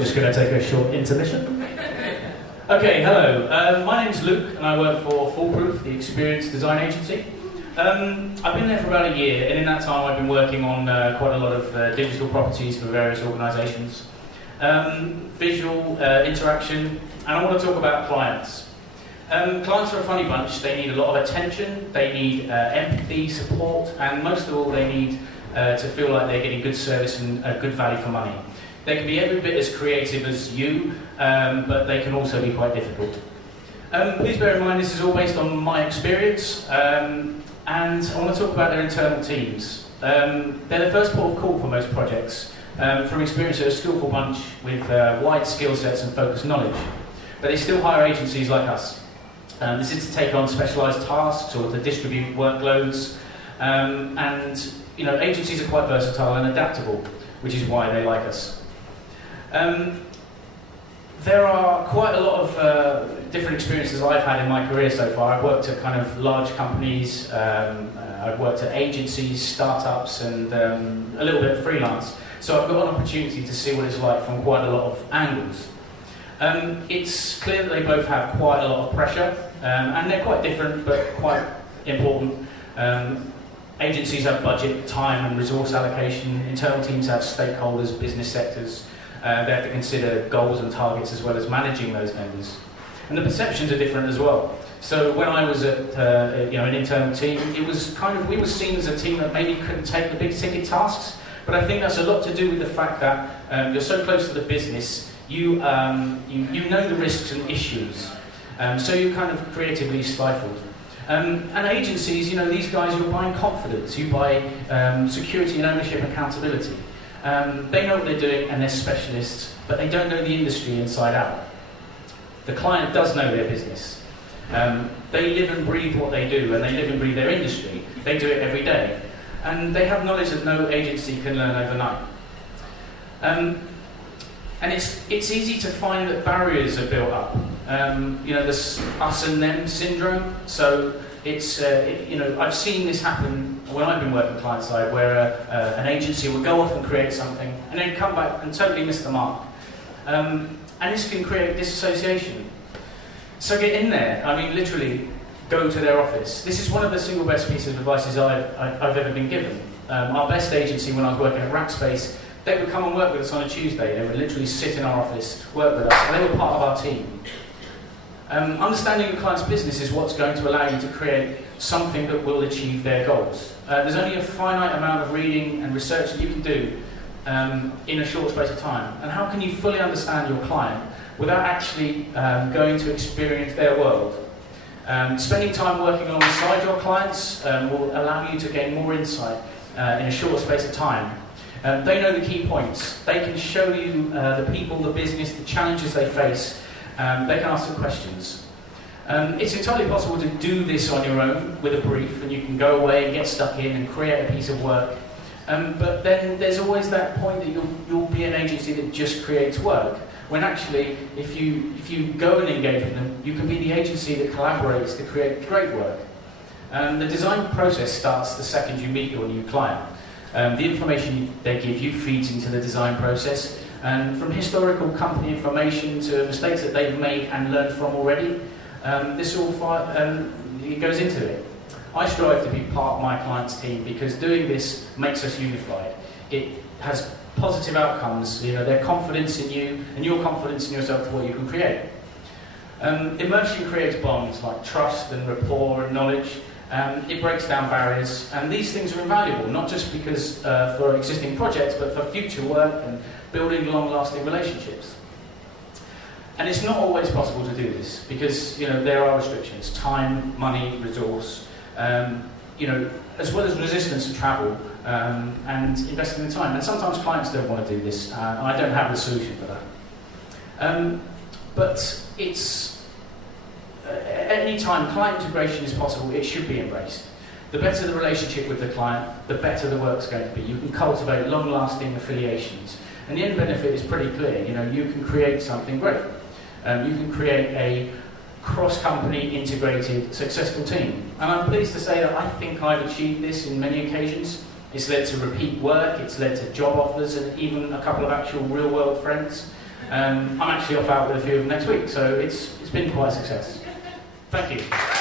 we're just going to take a short intermission. Okay, hello. My name's Luke, and I work for Foolproof, the Experience Design Agency. I've been there for about a year, and in that time I've been working on quite a lot of digital properties for various organisations. Visual interaction, and I want to talk about clients. Clients are a funny bunch. They need a lot of attention, they need empathy, support, and most of all they need to feel like they're getting good service and good value for money. They can be every bit as creative as you, but they can also be quite difficult. Please bear in mind this is all based on my experience, and I want to talk about their internal teams. They're the first port of call for most projects. From experience, they're a skillful bunch with wide skill sets and focused knowledge. But they still hire agencies like us. This is to take on specialised tasks or to distribute workloads. And you know, agencies are quite versatile and adaptable, which is why they like us. There are quite a lot of different experiences I've had in my career so far. I've worked at kind of large companies, I've worked at agencies, startups, and a little bit of freelance. So I've got an opportunity to see what it's like from quite a lot of angles. It's clear that they both have quite a lot of pressure, and they're quite different but quite important. Agencies have budget, time and resource allocation. Internal teams have stakeholders, business sectors. They have to consider goals and targets as well as managing those vendors. And the perceptions are different as well. So when I was at an internal team, it was kind of, we were seen as a team that maybe couldn't take the big ticket tasks, but I think that's a lot to do with the fact that you're so close to the business, you know the risks and issues, so you're kind of creatively stifled. And agencies, you know, these guys, you're buying confidence, you buy security and ownership and accountability. They know what they're doing and they're specialists, but they don't know the industry inside out. The client does know their business. They live and breathe what they do, and they live and breathe their industry. They do it every day. And they have knowledge that no agency can learn overnight. And it's easy to find that barriers are built up. You know, this us and them syndrome. So it's, you know, I've seen this happen when I've been working client side, where an agency will go off and create something and then come back and totally miss the mark. And this can create disassociation. So get in there. I mean, literally, go to their office. This is one of the single best pieces of advice I've ever been given. Our best agency, when I was working at Rackspace, they would come and work with us on a Tuesday. They would literally sit in our office, work with us, and they were part of our team. Understanding the client's business is what's going to allow you to create something that will achieve their goals. There's only a finite amount of reading and research that you can do in a short space of time. And how can you fully understand your client without actually going to experience their world? Spending time working alongside your clients will allow you to gain more insight in a short space of time. They know the key points. They can show you the people, the business, the challenges they face. They can ask some questions. It's entirely possible to do this on your own with a brief, and you can go away and get stuck in and create a piece of work. But then there's always that point that you'll be an agency that just creates work, when actually, if you go and engage with them, you can be the agency that collaborates to create great work. The design process starts the second you meet your new client. The information they give you feeds into the design process, and from historical company information to mistakes that they've made and learned from already, this all it goes into it. I strive to be part of my client's team because doing this makes us unified. It has positive outcomes, you know, their confidence in you and your confidence in yourself to what you can create. Immersion creates bonds like trust and rapport and knowledge. It breaks down barriers, and these things are invaluable, not just because for existing projects, but for future work and building long-lasting relationships. And it's not always possible to do this because, you know, there are restrictions: time, money, resource, you know, as well as resistance to travel and investing in time. And sometimes clients don't want to do this. I don't have the solution for that. But it's at any time client integration is possible, it should be embraced. The better the relationship with the client, the better the work's going to be. You can cultivate long-lasting affiliations. And the end benefit is pretty clear. You know, you can create something great. You can create a cross-company integrated successful team. And I'm pleased to say that I think I've achieved this in many occasions. It's led to repeat work, it's led to job offers, and even a couple of actual real-world friends. I'm actually off out with a few of them next week, so it's been quite a success. Thank you.